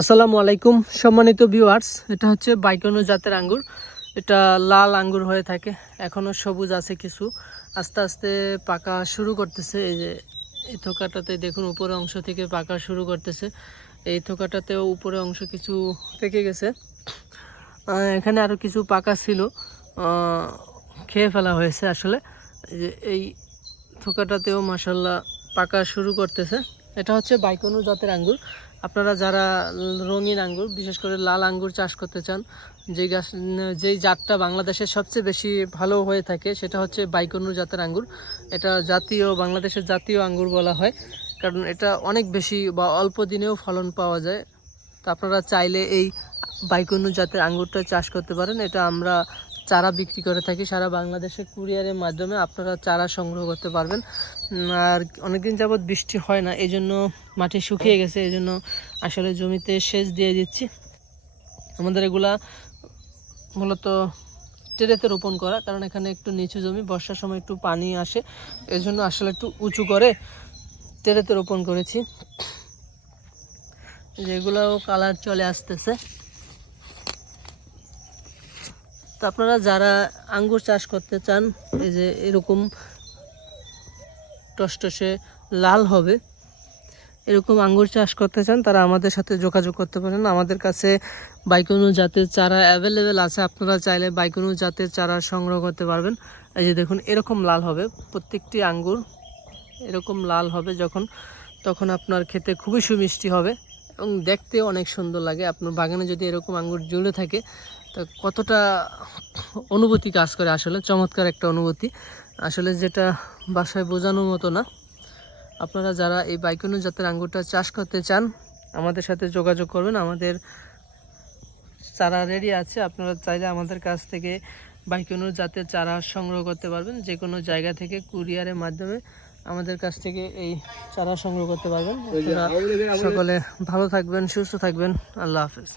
আসসালামু আলাইকুম সম্মানিত ভিউয়ার্স, এটা হচ্ছে বাইকনো জাতের আঙ্গুর। এটা লাল আঙ্গুর হয়ে থাকে, এখনো সবুজ আছে কিছু, আস্তে আস্তে পাকা শুরু করতেছে। এই যে এই থোকাটাতে দেখুন উপরের অংশ থেকে পাকা শুরু করতেছে। এই থোকাটাতেও উপরের অংশ কিছু পেকে গেছে। এখানে আরও কিছু পাকা ছিল, খেয়ে ফেলা হয়েছে আসলে। এই থোকাটাতেও মাশাল্লাহ পাকা শুরু করতেছে। এটা হচ্ছে বাইকনো জাতের আঙ্গুর। আপনারা যারা রঙিন আঙ্গুর, বিশেষ করে লাল আঙ্গুর চাষ করতে চান, যেই জাতটা বাংলাদেশের সবচেয়ে বেশি ভালো হয়ে থাকে সেটা হচ্ছে বাইকনো জাতের আঙ্গুর। এটা বাংলাদেশের জাতীয় আঙ্গুর বলা হয়, কারণ এটা অনেক বেশি বা অল্প দিনেও ফলন পাওয়া যায়। তো আপনারা চাইলে এই বাইকনো জাতের আঙ্গুরটা চাষ করতে পারেন। এটা আমরা চারা বিক্রি করে থাকি সারা বাংলাদেশে, কুরিয়ারের মাধ্যমে আপনারা চারা সংগ্রহ করতে পারবেন। আর অনেকদিন যাবৎ বৃষ্টি হয় না, এই জন্য মাটি শুকিয়ে গেছে, এই জন্য আসলে জমিতে সেচ দিয়ে দিচ্ছি। আমাদের এগুলা মূলত টেরেতে রোপণ করা, কারণ এখানে একটু নিচু জমি, বর্ষার সময় একটু পানি আসে, এই জন্য আসলে একটু উঁচু করে টেরেতে রোপণ করেছি। যেগুলোও কালার চলে আসতেছে। তো আপনারা যারা আঙ্গুর চাষ করতে চান, এই যে এরকম টসটসে লাল হবে এরকম আঙ্গুর চাষ করতে চান, তারা আমাদের সাথে যোগাযোগ করতে পারেন। আমাদের কাছে বাইকনো জাতের চারা অ্যাভেলেবেল আছে, আপনারা চাইলে বাইকনো জাতের চারা সংগ্রহ করতে পারবেন। এই যে দেখুন এরকম লাল হবে, প্রত্যেকটি আঙ্গুর এরকম লাল হবে তখন আপনার খেতে খুবই সুমিষ্টি হবে এবং দেখতেও অনেক সুন্দর লাগে। আপনার বাগানে যদি এরকম আঙ্গুর জুড়ে থাকে তা কতটা অনুভূতি কাজ করে, আসলে চমৎকার একটা অনুভূতি, আসলে যেটা বাসায় বোঝানোর মতো না। আপনারা যারা এই বাইকনো জাতের আঙ্গুরটা চাষ করতে চান আমাদের সাথে যোগাযোগ করবেন। আমাদের চারা রেডি আছে, আপনারা চাইলে আমাদের কাছ থেকে বাইকনো জাতের চারা সংগ্রহ করতে পারবেন। যে কোনো জায়গা থেকে কুরিয়ারের মাধ্যমে আমাদের কাছ থেকে এই চারা সংগ্রহ করতে পারবেন। আপনারা সকলে ভালো থাকবেন, সুস্থ থাকবেন। আল্লাহ হাফেজ।